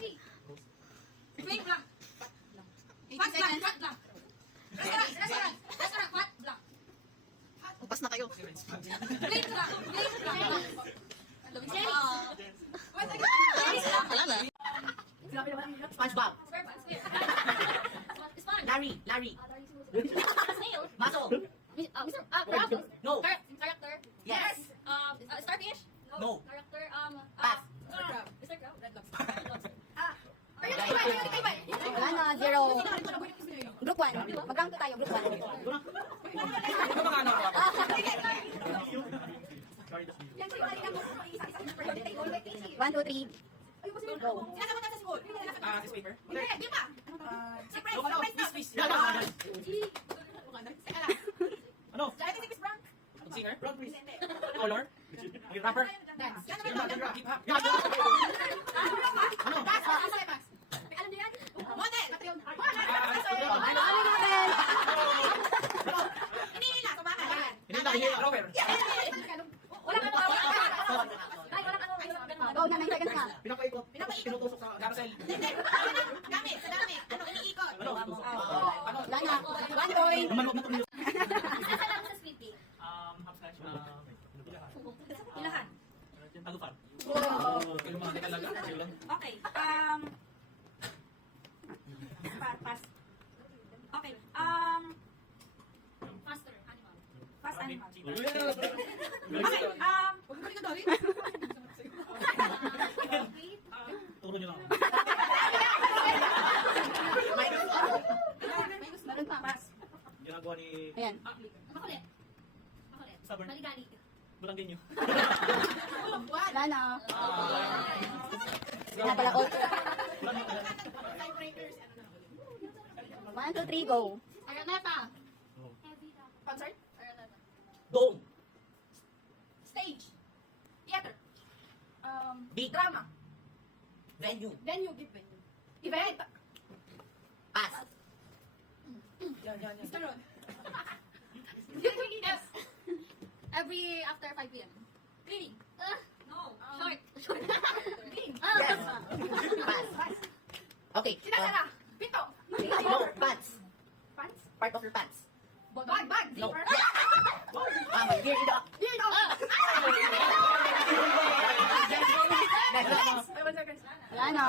Fake blank. Fat blank. Fat blank. Restaurant. Restaurant. Fat blank. Upas na kayo. Plate blank. Plate blank. Wala na. SpongeBob. Larry. Snail. Maso. Mr. Raffles. No. Character. Yes. Starfish. No. Character. Pass. Mr. Crab. Red Lobster. Wala na, zero. Group 1. Mag-rank tayo, group 1. Ito mga ano? 1, 2, 3. Go. Sinasama tayo sa school. This paper. Hindi, di ba? Surprise. Ano? Surprise. Please. Teka lang. Ano? Diyan si Chris Brown. Singer? Color? Rapper? Dance. Yan Hip naman. hop? Ano? Dance. Dance. Alam niyo yan? Model. Ano model? Hinihila. Kumakan. Hindi na hihila. Rower. Walang ano. Ay, walang ano. Go na, 9 seconds na. Pinapaikot. Pinutusok sa carousel. Gamit. Sa gamit. Ano? Iniikot. Ano? Wala na. 1 point. Manok na tumulong. Isa lang sa sweet tea. Hopscotch. Ilahan. Talupan. Kilumaki talaga. Okay. Pass. Okay. Faster animal. Fast animal. Okay. Huwag mo ka dawin. Turo nyo lang. Meron pa. Pass. Ginagawa ni... Ayan. Makulit. Stubborn. Maligali. Bulangin nyo. Wala na. Wala pala, 8. 1, 2, 3, go. Araneta. Concert? Araneta. Dome. Stage. Theater. Beat. Drama. Venue. Venue. Give venue. Event. Pass. Mr. Ron. Yes. Every after 5 p.m. Cleaning. No. Short. Cleaning. Yes. Pass. Okay. Sinasara. Pinto. No. Pants. Pants. Part of your pants. Bag. No. Zipper. Gear it up. Wala na.